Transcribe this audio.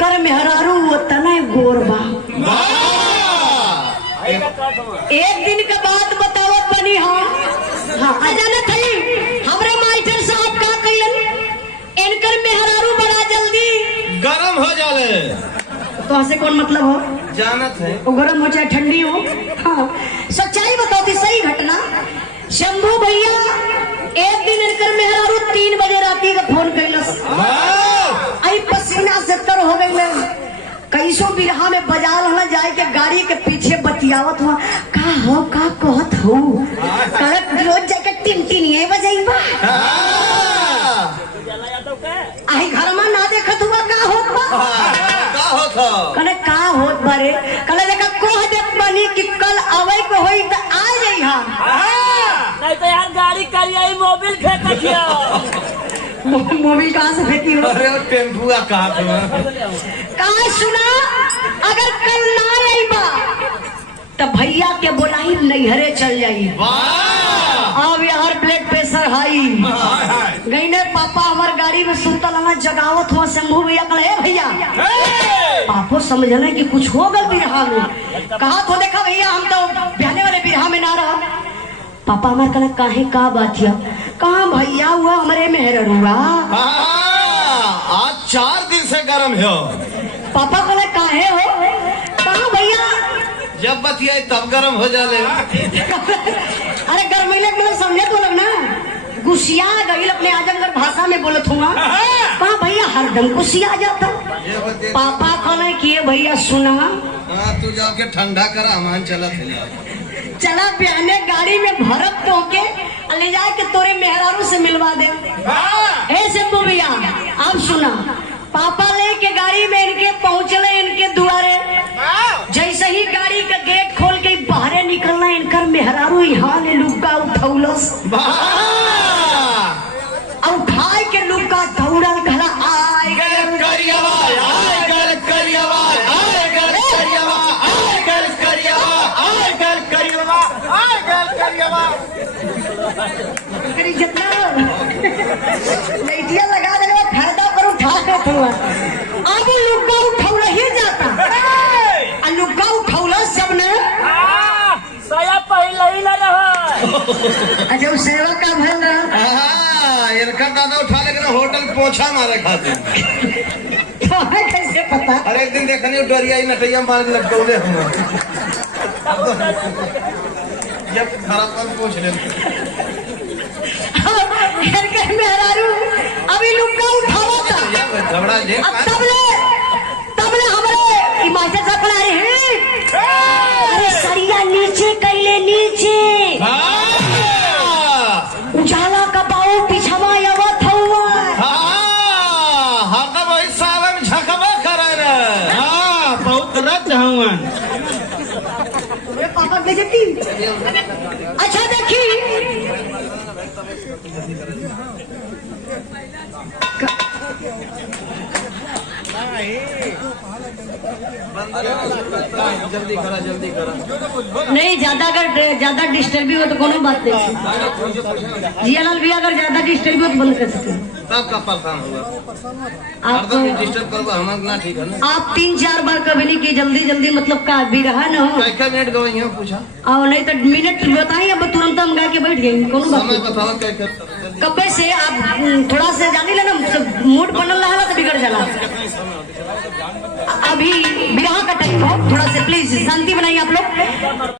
इनकर मेहरारू तने गोरबा। एक दिन के बाद बतावत बनी हाँ अजानत है हमरे मास्टर साहब का कइलन इनकर मेहरारू बड़ा जल्दी गरम हो जाले। तो ऐसे कौन मतलब हो जानत है वो गरम हो चाहे ठंडी हो। हाँ सच्चाई बताओ थी सही घटना। शंभू भैया एक दिन इनकर मेहरारू 3 बजे राती का फोन कैलस आई पसीना से तर हो गई। कैसो बिरहा में बाजार होना जाए के गाड़ी के पीछे बतियावत हुआ का हो का कहत हो करत रोज जाके टिन बजाइबा आई घर में ना देखत हुआ का होत बा कने का होत बारे कले देखा कोह देख बनी कि कल आवे को होई त आ जाई हां नहीं तो यार गाड़ी करिए मोबिल फेंकिया मोबिल कहाँ से फेंकी हो? अरे वो टेम्पू कहा सुना अगर कल ना आई बा तो भैया के बोलाई नैहरे चल जाई। अब यार ब्लड प्रेशर हाई गई ने पापा हमार गाड़ी में सुतल ना जगावत हुआ शंभू भैया कहे भैया पापो समझने कि कुछ हो गल बिरहा में कहा तो देखा भैया हम तो बहने वाले बिरहा में ना रहा। पापा हमारे कहना काहे का बात है कहा भैया हुआ हमारे मेहर हुआ आज 4 दिन से गरम हो। पापा कहना काहे हो कहा भैया जब बतियाई तब गरम हो जाले। अरे गर्मीले मतलब समझे तो लग ना गुस्सिया गई अपने आजमगढ़ भाषा में बोलत हुआ कहा भैया हरदम गुस्सिया जाता। पापा कहना किए भैया सुना तू जाके ठंडा करा हमान चला बहने गाड़ी में भरत तो के ले जाए के तोरे मेहरारू से मिलवा दे। ऐसे तो भैया आप सुना पापा लेके गाड़ी में इनके पहुंचले इनके दुआरे जैसे ही गाड़ी का गेट खोल के बाहर निकलना इनकर मेहरारू यहाँ ले लुक्का उठौलस उठाए के लुक्का दौड़ल घला आए गल करियवा आए गल करियवा आए गल करियवा आए गल करियवा आए गल करियवा आए गल करियवा करी जितना लइटिया लगा दे फायदा पर उठा के हुआ अब लुक्का उठौल ही जाता आ लुक्का उठौला सब ने सया पहले ही ना रहा अच्छा सेवा का भल रहा इनका दादा उठा लेकर होटल पोछा मारे खाते कैसे पता। अरे एक दिन देखने डरिया ही नटैया मार के लटकौले हम जब खराब पूछ ले मेहरारू अभी लुक्का उठावा था घबरा जे तबले हमारे हिमाचल से पड़ा है अरे सरिया नीचे कैले नीचे उजाला का बाऊ पिछवा आवत हुआ हम तो वही सावन झकबा करे रे बहुत रत हुआ पापा बेजती। अच्छा देखी जल्दी करा नहीं ज्यादा अगर ज्यादा डिस्टर्ब हो तो कोनो बात नहीं। जियालाल भी अगर ज्यादा डिस्टर्ब हो तो बंद कर सकते तब का परेशान होगा आप डिस्टर्ब करबा हमारा ना ठीक है ना। आप 3-4 बार कभी नहीं की जल्दी मतलब का भी रहा ना हो कैसे मिनट गई है पूछा और नहीं तो मिनट बताइए अब तुरंत हम गा के बैठ गए कोनो बात समय नहीं। बताओ कैसे कब से आप थोड़ा से जानी लेना मूड बनल रहा तो बिगड़ जाला। अभी विवाह का टाइम हो थोड़ा से प्लीज शांति बनाइए आप लोग।